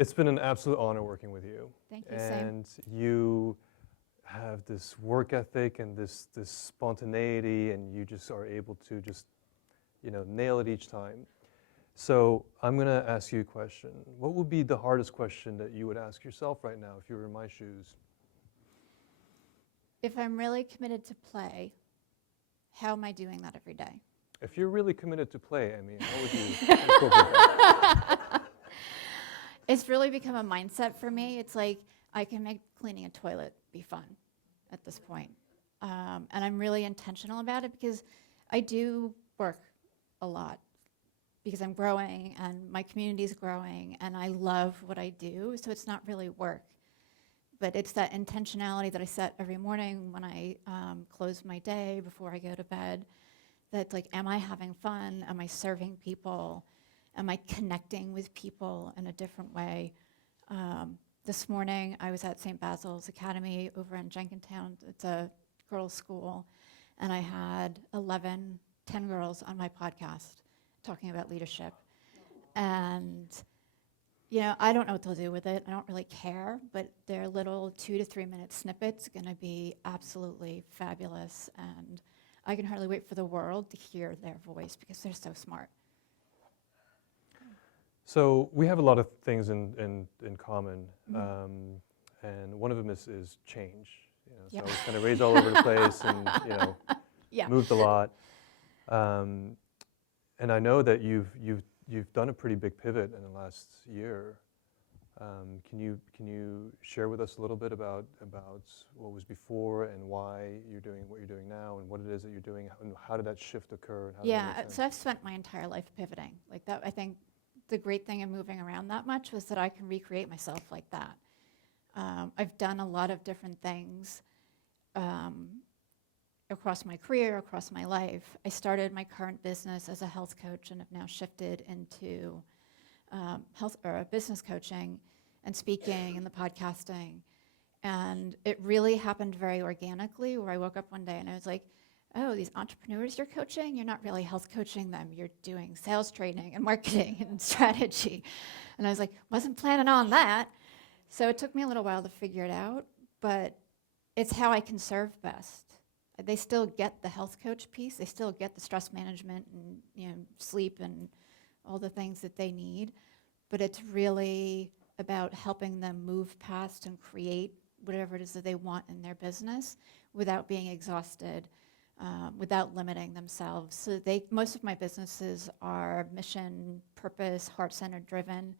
It's been an absolute honor working with you. Thank you, And you have this work ethic and this spontaneity, and you just are able to just, nail it each time. So I'm going to ask you a question. What would be the hardest question that you would ask yourself right now if you were in my shoes? If I'm really committed to play, how am I doing that every day? If you're really committed to play, Emi, how would you incorporate that? It's really become a mindset for me. It's like I can make cleaning a toilet be fun at this point. And I'm really intentional about it because I do work a lot because I'm growing and my community's growing and I love what I do. So it's not really work, but it's that intentionality that I set every morning when I close my day before I go to bed. That's like, am I having fun? Am I serving people? Am I connecting with people in a different way? This morning, I was at St. Basil's Academy over in Jenkintown. It's a girls' school. And I had 10 girls on my podcast talking about leadership. And, I don't know what they'll do with it. I don't really care. But their little 2 to 3 minute snippets are going to be absolutely fabulous. And I can hardly wait for the world to hear their voice because they're so smart. So we have a lot of things in common, and one of them is change. So I was kind of raised all over the place, and moved a lot. And I know that you've done a pretty big pivot in the last year. Can you share with us a little bit about what was before and why you're doing what you're doing now, and what it is that you're doing, and how did that shift occur? And So I've spent my entire life pivoting like that. I think the great thing in moving around that much was that I can recreate myself like that. I've done a lot of different things across my career, across my life. I started my current business as a health coach and have now shifted into business coaching and speaking and the podcasting. And it really happened very organically, where I woke up one day and I was like, oh, these entrepreneurs you're coaching, you're not really health coaching them. You're doing sales training and marketing and strategy. And I was like, wasn't planning on that. So it took me a little while to figure it out, but it's how I can serve best. They still get the health coach piece. They still get the stress management and sleep and all the things that they need. But it's really about helping them move past and create whatever it is that they want in their business without being exhausted, without limiting themselves. So most of my businesses are mission, purpose, heart-centered driven,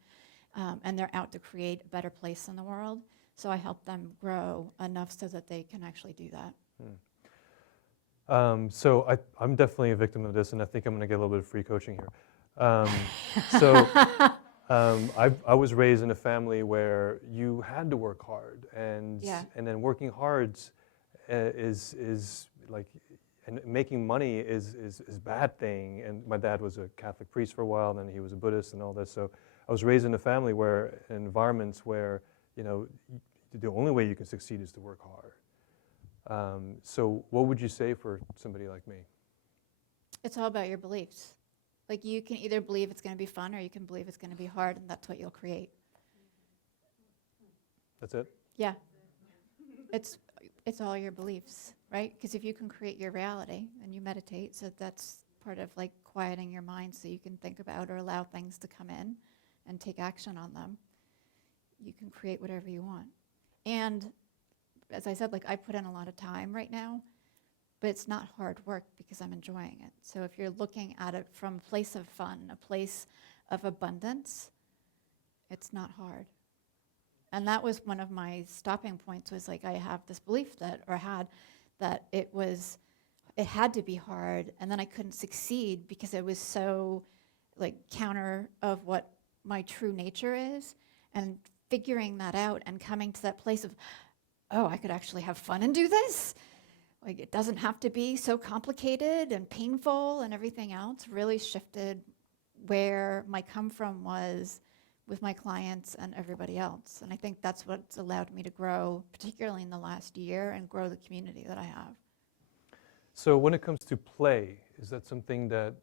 and they're out to create a better place in the world. So I help them grow enough so that they can actually do that. So I'm definitely a victim of this, and I think I'm going to get a little bit of free coaching here. I was raised in a family where you had to work hard, and then working hard is like, and making money is a bad thing. And my dad was a Catholic priest for a while, and then he was a Buddhist and all this. So I was raised in a family where, in environments where, the only way you can succeed is to work hard. So what would you say for somebody like me? It's all about your beliefs. Like, you can either believe it's going to be fun or you can believe it's going to be hard, and that's what you'll create. That's it? Yeah. It's all your beliefs, right? Because if you can create your reality and you meditate, so that's part of like quieting your mind so you can think about or allow things to come in and take action on them, you can create whatever you want. And as I said, like, I put in a lot of time right now, but it's not hard work because I'm enjoying it. So if you're looking at it from a place of fun, a place of abundance, it's not hard. And that was one of my stopping points, was like, I have this belief that it had to be hard, and then I couldn't succeed because it was so like counter of what my true nature is. And figuring that out and coming to that place of, oh, I could actually have fun and do this. Like, it doesn't have to be so complicated and painful and everything else, really shifted where my come from was with my clients and everybody else. And I think that's what's allowed me to grow, particularly in the last year, and grow the community that I have. So when it comes to play, is that something that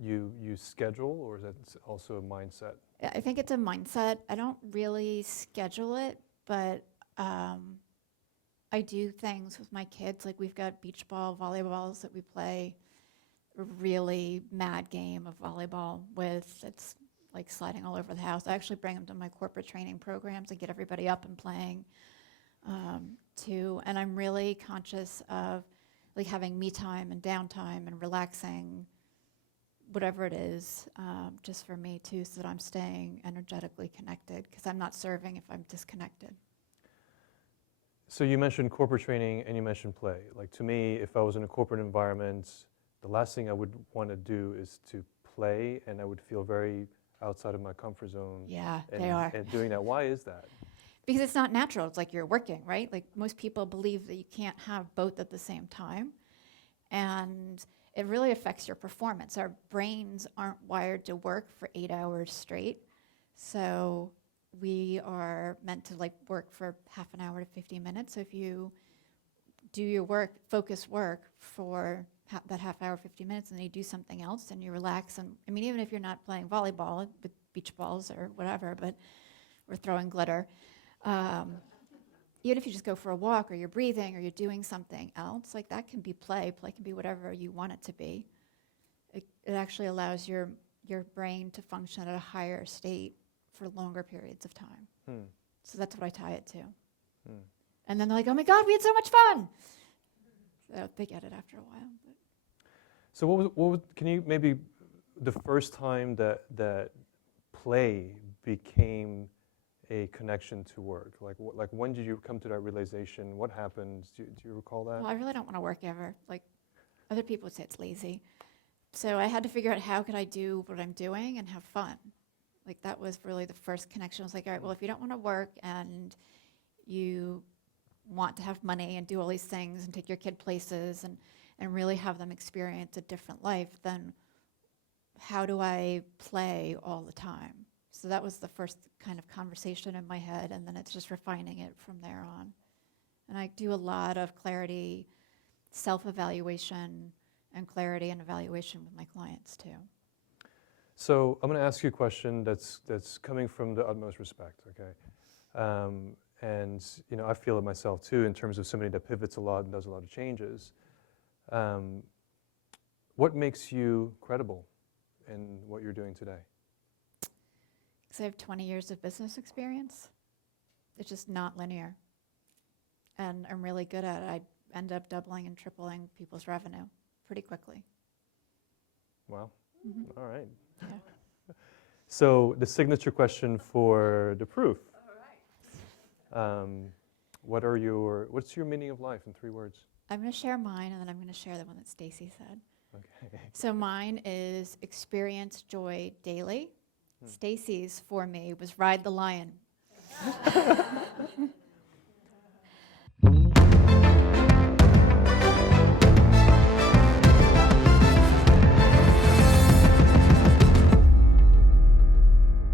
you schedule, or is that also a mindset? I think it's a mindset. I don't really schedule it, but I do things with my kids. Like we've got beach ball, volleyballs that we play a really mad game of volleyball with. It's like sliding all over the house. I actually bring them to my corporate training programs and get everybody up and playing too. And I'm really conscious of like having me time and downtime and relaxing, whatever it is, just for me too, so that I'm staying energetically connected, because I'm not serving if I'm disconnected. So you mentioned corporate training and you mentioned play. Like to me, if I was in a corporate environment, the last thing I would want to do is to play, and I would feel very outside of my comfort zone. Yeah, they are. And doing that. Why is that? Because it's not natural. It's like you're working, right? Like most people believe that you can't have both at the same time. And it really affects your performance. Our brains aren't wired to work for 8 hours straight. So we are meant to like work for half an hour to 50 minutes. So if you do your work, focus work for that half hour, 50 minutes, and then you do something else and you relax. And I mean, even if you're not playing volleyball with beach balls or whatever, but we're throwing glitter. Even if you just go for a walk or you're breathing or you're doing something else, like that can be play. Play can be whatever you want it to be. It actually allows your brain to function at a higher state for longer periods of time. So that's what I tie it to. And then they're like, oh my God, we had so much fun. So they get it after a while. But. So what was, can you maybe, the first time that play became a connection to work? Like when did you come to that realization? What happened? Do you recall that? Well, I really don't want to work ever. Like other people would say it's lazy. So I had to figure out how could I do what I'm doing and have fun. Like that was really the first connection. I was like, all right, well, if you don't want to work and you want to have money and do all these things and take your kid places and really have them experience a different life, then how do I play all the time? So that was the first kind of conversation in my head, and then it's just refining it from there on. And I do a lot of clarity, self-evaluation, and clarity and evaluation with my clients too. So I'm going to ask you a question that's coming from the utmost respect, okay? And you know, I feel it myself too in terms of somebody that pivots a lot and does a lot of changes. What makes you credible in what you're doing today? Because I have 20 years of business experience. It's just not linear. And I'm really good at it. I end up doubling and tripling people's revenue pretty quickly. Wow. Mm-hmm. All right. Yeah. So the signature question for the proof. All right. What's your meaning of life in 3 words? I'm going to share mine, and then I'm going to share the one that Stacy said. Okay. So mine is experience joy daily. Stacy's for me was ride the lion.